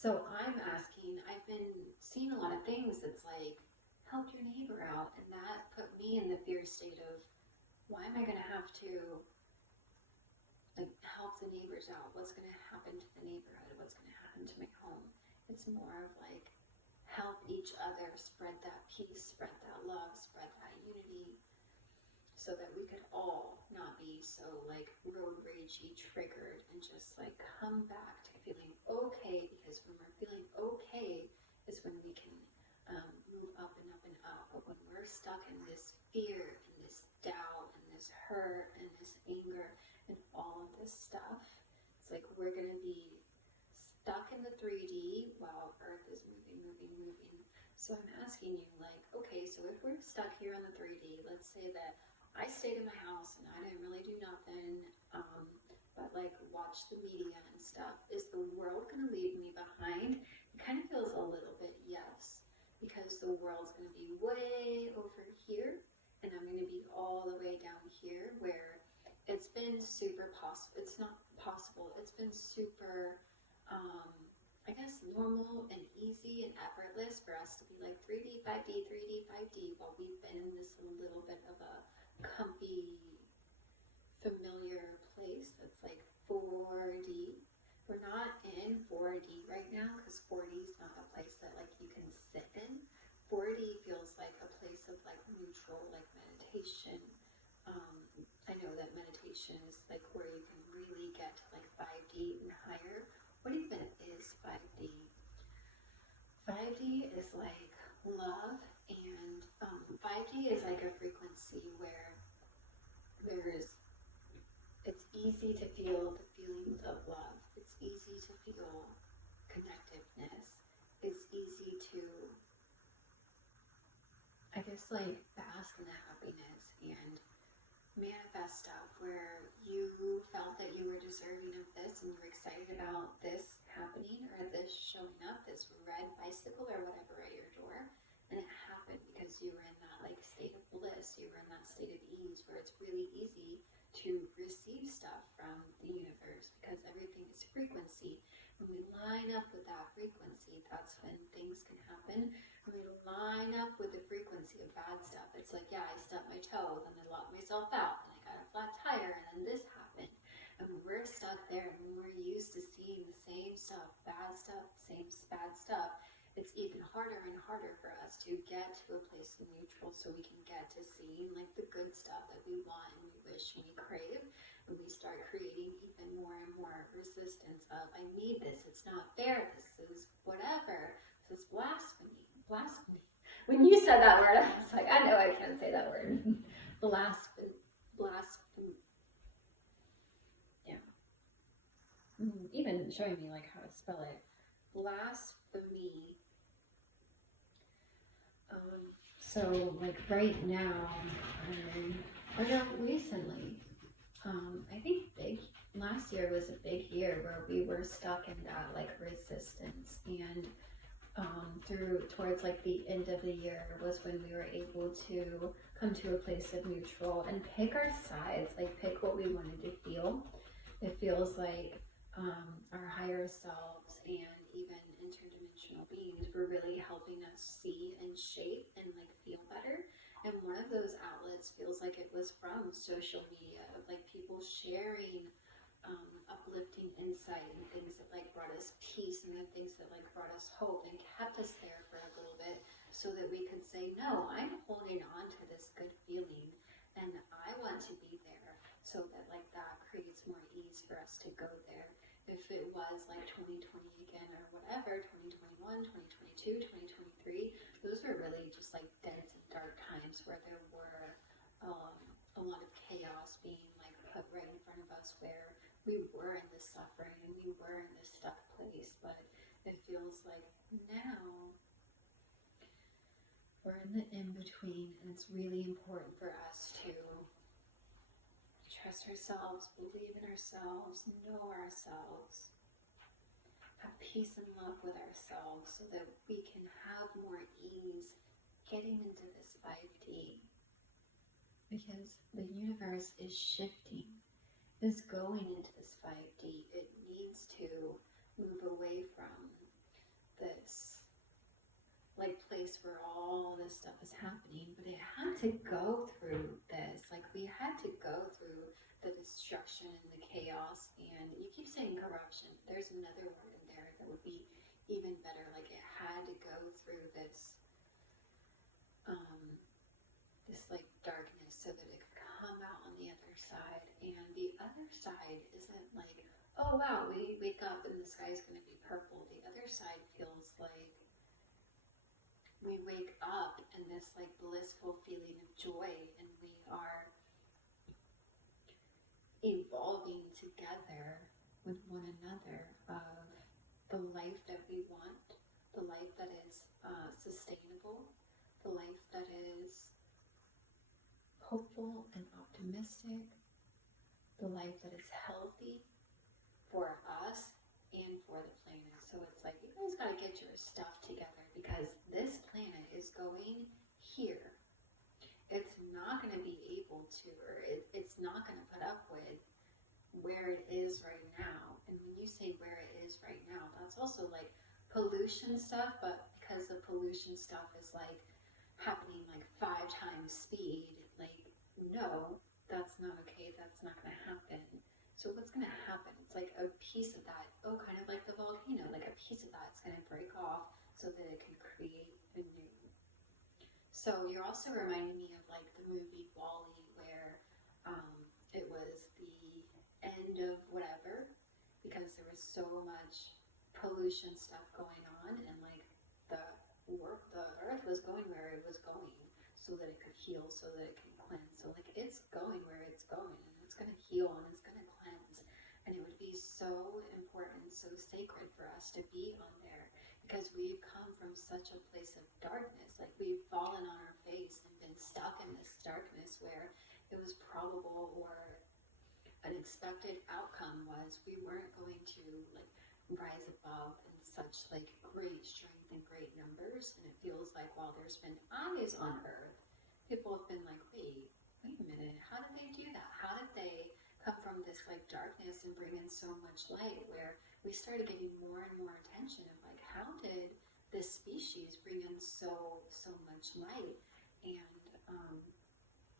So I'm asking, I've been seeing a lot of things that's like, help your neighbor out. And that put me in the fear state of, why am I going to have to like help the neighbors out? What's going to happen to the neighborhood? What's going to happen to my home? It's more of like, help each other spread that peace, spread that love, spread that unity, so that we could all not be so like road ragey triggered and just like come back to feeling okay, because when we're feeling okay is when we can move up and up and up. But when we're stuck in this fear and this doubt and this hurt and this anger and all of this stuff, it's like we're going to be stuck in the 3D while Earth is moving, moving, moving. So I'm asking you, like, okay, so if we're stuck here on the 3D, let's say that I stayed in my house and I didn't really do nothing, but like watch the media and stuff. Is the world going to leave me behind? It kind of feels a little bit yes, because the world's going to be way over here and I'm going to be all the way down here where it's been super possible. It's not possible. It's been super, I guess, normal and easy and effortless for us to be like 3D, 5D, 3D, 5D, while we've been in this little bit of a comfy, familiar place that's like 4D. We're not in 4D right now because 4D is not a place that like you can sit in. 4D feels like a place of like neutral, like meditation. I know that meditation is like where you can really get to like 5D and higher. What even is 5D? 5D is like love, and 5D is like a frequency where it's easy to feel the feelings of love. It's easy to feel connectiveness. It's easy to, I guess, like bask in the happiness and manifest stuff where you felt that you were deserving of this and you were excited about this happening or this showing up, this red bicycle or whatever at your door. And it happened because you were in that like state of bliss, you were in that state of ease where it's really easy to receive stuff from the universe because everything is frequency. When we line up with that frequency, that's when things can happen. When we line up with the frequency of bad stuff, it's like, yeah, I stubbed my toe, then I locked myself out, and I got a flat tire, and then this happened. And when we're stuck there and when we're used to seeing the same stuff, same bad stuff, it's even harder and harder for us to get to a place of neutral so we can get to seeing like the good stuff that we want and we wish and we crave. And we start creating even more and more resistance of, I need this, it's not fair, this is whatever, this is blasphemy. Blasphemy. When you said that word, I was like, I know I can't say that word. Blasphemy. Yeah. Even showing me like how to spell it. Blasphemy. So like right now, or no, recently, I think last year was a big year where we were stuck in that like resistance, and towards like the end of the year was when we were able to come to a place of neutral and pick our sides, like pick what we wanted to feel. It feels like our higher selves and even interdimensional beings were really helping us see and shape and like feel better. And one of those outlets feels like it was from social media, of like people sharing uplifting insight and things that like brought us peace and the things that like brought us hope and kept us there for a little bit so that we could say, no, I'm holding on to this good feeling and I want to be there, so that like that creates more ease for us to go there. If it was like 2020 again or whatever, 2021, 2022, 2023, those were really just like dense and dark times where there were a lot of chaos being like put right in front of us, where we were in this suffering and we were in this stuck place. But it feels like now we're in the in-between, and it's really important for us to trust ourselves, believe in ourselves, know ourselves, have peace and love with ourselves so that we can have more ease getting into this 5D. Because the universe is shifting, is going into this 5D. It needs to move away from place where all this stuff is happening, but it had to go through this. Like, we had to go through the destruction and the chaos. And you keep saying corruption. There's another word in there that would be even better. Like, it had to go through this, this like darkness so that it could come out on the other side. And the other side isn't like, oh wow, we wake up and the sky's going to be purple. The other side feels like we wake up in this like blissful feeling of joy, and we are evolving together with one another of the life that we want, the life that is sustainable, the life that is hopeful and optimistic, the life that is healthy for us and for the planet. So it's like, you guys got to get your stuff together, because this planet is going here. It's not going to be able to, or it's not going to put up with where it is right now. And when you say where it is right now, that's also like pollution stuff, but because the pollution stuff is like happening like 5 times speed, like, no, that's not okay, that's not going to happen. So what's going to happen? It's like a piece of that, kind of like the volcano, like a piece of that's going to break off so that it can create a new. So you're also reminding me of like the movie Wall-E, where it was the end of whatever, because there was so much pollution stuff going on, and like the earth was going where it was going so that it could heal, so that it can cleanse. So like, it's going where it's going, and it's going to heal and it's going to cleanse. And it would be so important, so sacred for us to be on there, because we've come from such a place of darkness. Like, we've fallen on our face and been stuck in this darkness where it was probable, or an expected outcome was we weren't going to like rise above in such like great strength and great numbers. And it feels like while there's been eyes on earth, people have been like, wait a minute, how did they do that? How did they come from this like darkness and bring in so much light? Where we started getting more and more attention of like, how did this species bring in so much light? And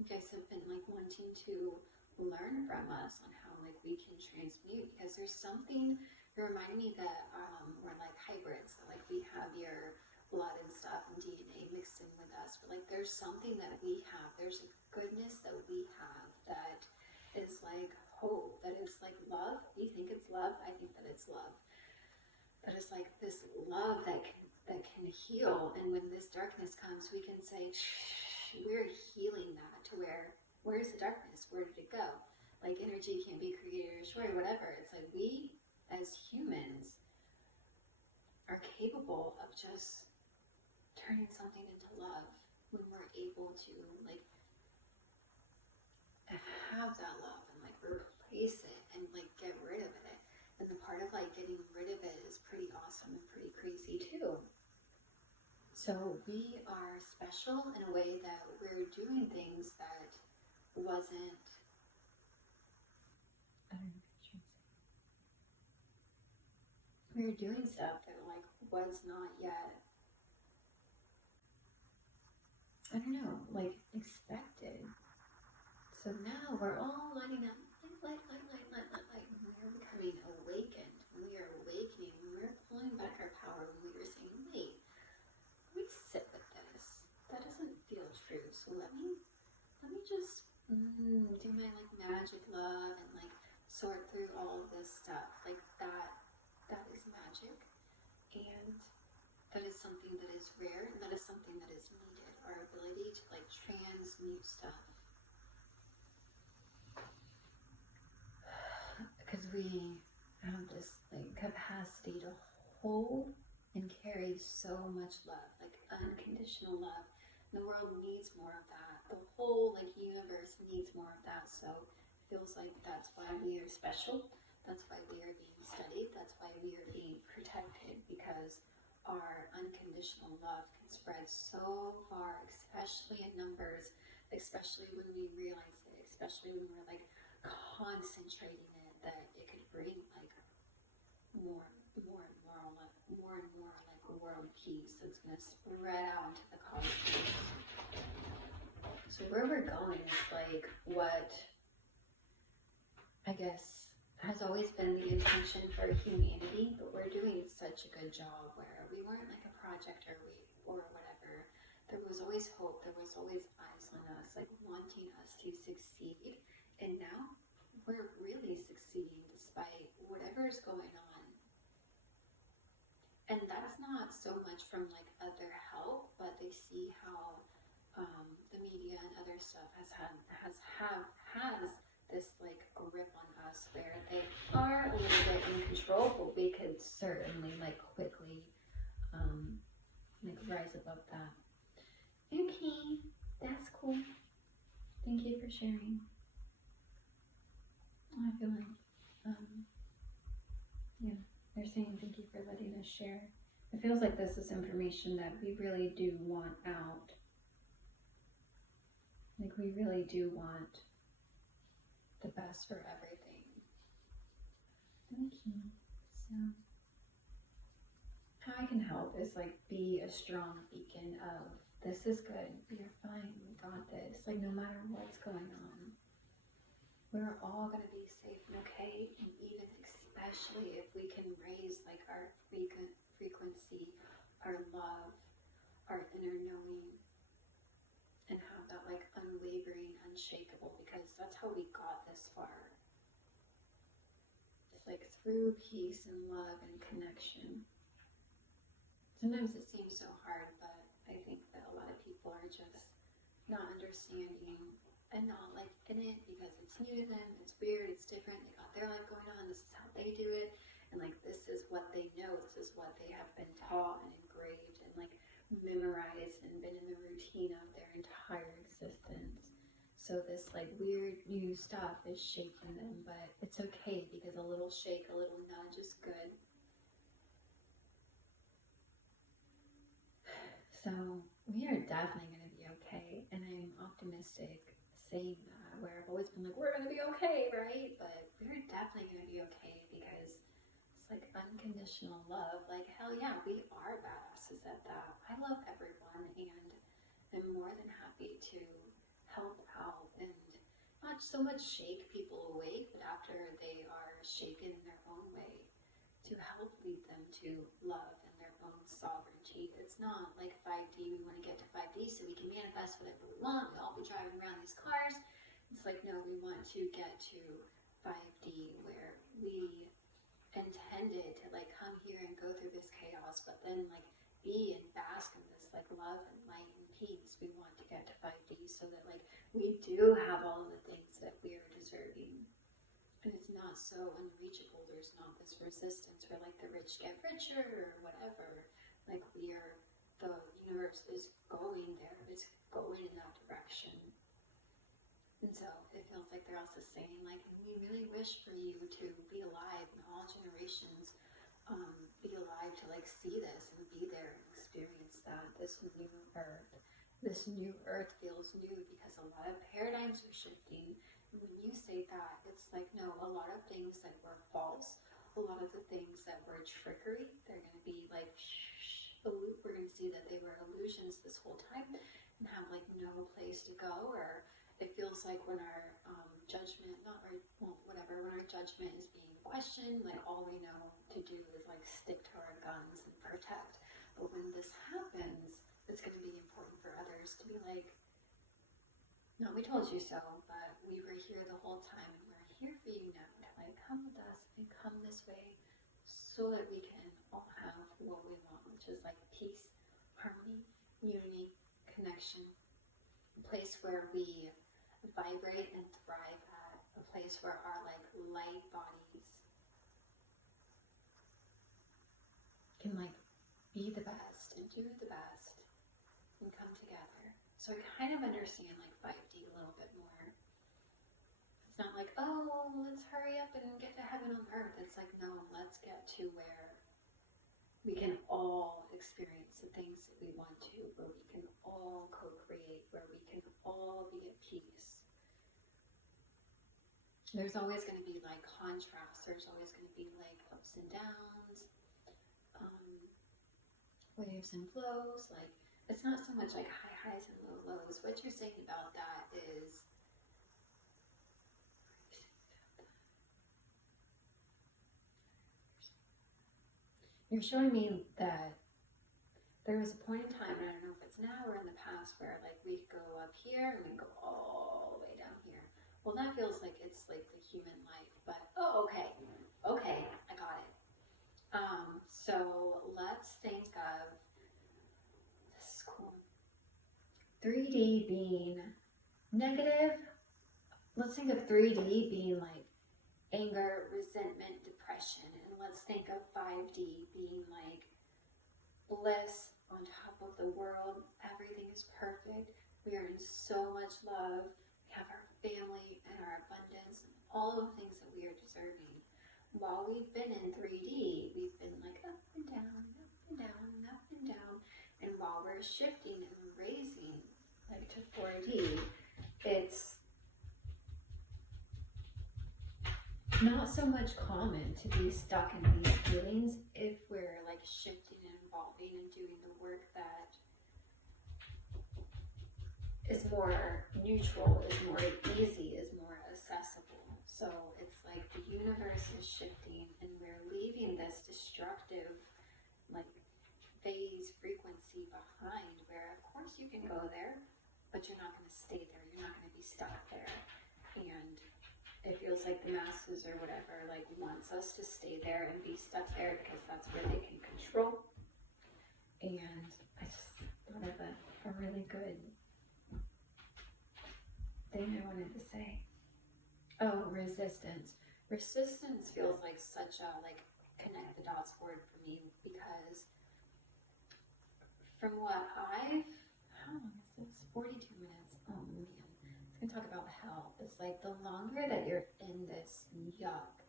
you guys have been like wanting to learn from us on how like we can transmute, because there's something. You remind me that we're like hybrids, so like we have your blood and stuff and DNA mixed in with us, but like there's something that we have, there's a goodness that we have that is like hope, that is like love. You think it's love? I think that it's love. That is like this love that can heal. And when this darkness comes, we can say, shh, we're healing that to where's the darkness? Where did it go? Like, energy can't be created or destroyed, whatever. It's like, we as humans are capable of just turning something into love when we're able to like have that love and like replace it and like get rid of it. And the part of like getting rid of it is pretty awesome and pretty crazy too. So we are special in a way that we're doing things that wasn't, I don't know if I should say, we're doing stuff that like was not yet, I don't know, like expected. So now we're all lighting up, light. And we're becoming awakened. And we are awakening. And we're pulling back our power. And we are saying, wait, let me sit with this. That doesn't feel true. So let me just do my like magic love and like sort through all of this stuff. Like that is magic. And that is something that is rare, and that is something that is needed. Our ability to like transmute stuff. Because we have this like capacity to hold and carry so much love, like unconditional love. And the world needs more of that. The whole like universe needs more of that. So it feels like that's why we are special. That's why we are being studied. That's why we are being protected, because our unconditional love can spread so far, especially in numbers, especially when we realize it, especially when we're like concentrating it, that it could bring like more and more like world peace that's going to spread out into the cosmos. So where we're going is like what I guess has always been the intention for humanity, but we're doing such a good job where we weren't like a project or whatever. There was always hope, there was always eyes on us, like wanting us to succeed. And now we're really succeeding despite whatever's going on. And that's not so much from like other help, but they see how the media and other stuff has this like grip on us where they are a little bit in control, but we could certainly like quickly like rise above that. Okay, that's cool. Thank you for sharing. I feel like yeah, they're saying thank you for letting us share. It feels like this is information that we really do want out. Like we really do want the best for everything. Thank you. So how I can help is like be a strong beacon of this is good, you're fine, we got this. Like no matter what's going on, we're all gonna be safe and okay. And even especially if we can raise like our frequency, our love, our inner knowing, and have that like unwavering, unshakable, because that's how we got this far. It's like through peace and love and connection. Sometimes it seems so hard, but I think that a lot of people are just not understanding and not like in it because it's new to them, it's weird, it's different, they got their life going on, this is how they do it, and like this is what they know, this is what they have been taught and engraved and like memorized and been in the routine of their entire existence. So this like weird new stuff is shaking them, but it's okay because a little shake, a little nudge is good. So we are definitely going to be okay, and I'm optimistic saying that, where I've always been like, we're going to be okay, right? But we're definitely going to be okay because it's like unconditional love. Like, hell yeah, we are badasses at that. I love everyone and I'm more than happy to help out and not so much shake people awake, but after they are shaken in their own way, to help lead them to love and their own sovereignty. It's not like 5D, we want to get to 5D so we can manifest whatever we want, we all be driving around these cars. It's like, no, we want to get to 5D where we intended to like come here and go through this chaos, but then like be and bask in this like love and light and peace. We want to get to 5D so that like we do have all of the things that we are deserving. And it's not so unreachable. There's not this resistance where like the rich get richer or whatever. Like the universe is going there. It's going in that direction. And so it feels like they're also saying like, we really wish for you to be alive in all generations, be alive to like see this and be there and experience that. This new earth feels new because a lot of paradigms are shifting. When you say that, it's like, no, a lot of things that were false, a lot of the things that were trickery, they're going to be like, we're going to see that they were illusions this whole time and have like no place to go. Or it feels like when our judgment, when our judgment is being questioned, like all we know to do is like stick to our guns and protect. But when this happens, it's going to be important for others to be like, no, we told you so, but we were here the whole time, and we're here for you now to like come with us and come this way so that we can all have what we want, which is like peace, harmony, unity, connection, a place where we vibrate and thrive at, a place where our like light bodies can like be the best and do the best and come together. So I kind of understand like 5D a little bit more. It's not like, oh, let's hurry up and get to heaven on earth. It's like, no, let's get to where we can all experience the things that we want to, where we can all co-create, where we can all be at peace. There's always going to be like contrasts. There's always going to be like ups and downs. waves and flows. Like, it's not so much like high highs and low lows. What you're saying about that is, you're showing me that there was a point in time, and I don't know if it's now or in the past, where like we could go up here and we go all the way down here. Well, that feels like it's like the human life, but oh, okay, okay, I got it. So let's think of, this is cool. 3D being negative. Let's think of 3D being like anger, resentment, depression, and let's think of 5D being like bliss on top of the world. Everything is perfect. We are in so much love. We have our family and our abundance and all of the things that we are deserving. While we've been in 3D, we've been like up and down, up and down, and up and down. And while we're shifting and raising like to 4D, it's not so much common to be stuck in these feelings if we're like shifting and evolving and doing the work that is more neutral, is more easy, is more accessible. So it's like the universe is shifting and we're leaving this destructive like phase frequency behind, where of course you can go there, but you're not going to stay there, you're not going to be stuck there. And it feels like the masses or whatever like wants us to stay there and be stuck there because that's where they can control. And I just thought of a really good thing I wanted to say. Oh, resistance. Resistance feels like such a like connect the dots word for me, because from what I've, how long is this? 42 minutes. Oh man. It's gonna talk about hell. It's like the longer that you're in this yuck,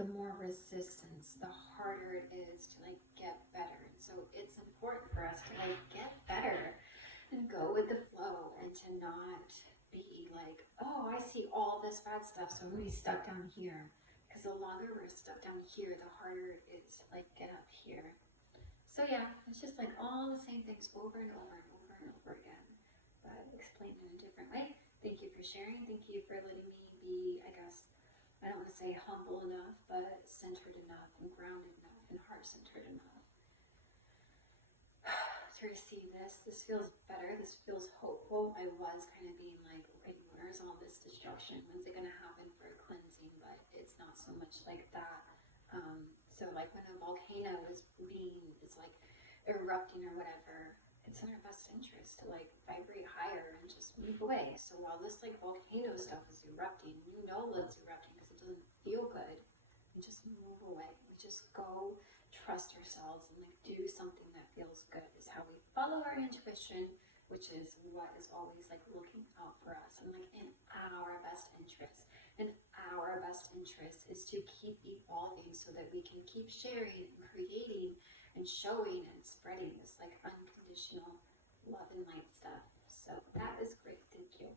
the more resistance, the harder it is to like get better. And so it's important for us to like get better and go with the flow, and to not be like, oh, I see all this bad stuff, so I'm gonna be stuck down here. Because the longer we're stuck down here, the harder it is to like get up here. So yeah, it's just like all the same things over and over and over and over again, but explained in a different way. Thank you for sharing. Thank you for letting me be, I guess, I don't want to say humble enough, but centered enough and grounded enough and heart-centered enough to receive this. This feels better. This feels hopeful. I was kind of being like, where's all this destruction? When's it going to happen for cleansing? But it's not so much like that. So like when a volcano is like erupting or whatever, it's in our best interest to like vibrate higher and just move away. So while this like volcano stuff is erupting, you know it's erupting because it doesn't feel good, we just move away. We just go trust ourselves and like do something that feels good, is how we follow our intuition, which is what is always like looking out for us and like in our best interest. And our best interest is to keep evolving so that we can keep sharing and creating and showing and spreading this like unconditional love and light stuff. So that is great. Thank you.